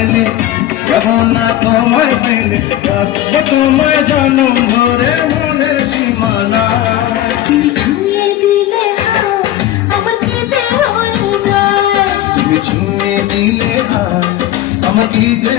এলে যাব না তোমায় পেলে, রাখবো তোমায় জনম ভরে মনের সীমানা। তুমি ছুঁয়ে দিলে হাত আমার কি যে হয়ে যায়, তুমি ছুঁয়ে দিলে হাত আমার কি যে